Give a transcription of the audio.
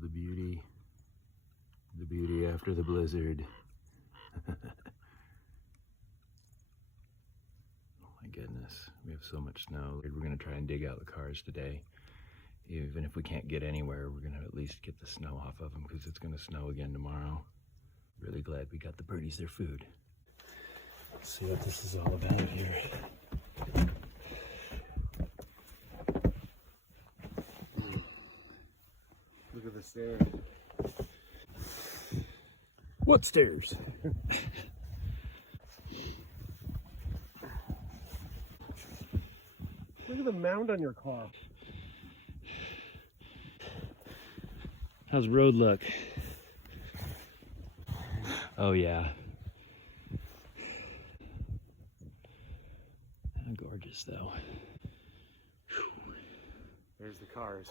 the beauty after the blizzard. Oh my goodness, we have so much snow. We're gonna try and dig out the cars today. Even if we can't get anywhere, we're gonna at least get the snow off of them because it's gonna snow again tomorrow. Really glad we got the birdies their food. Let's see what this is all about here. Look at the stairs. What stairs? Look at the mound on your car. How's the road look? Oh yeah. How gorgeous though. There's the cars.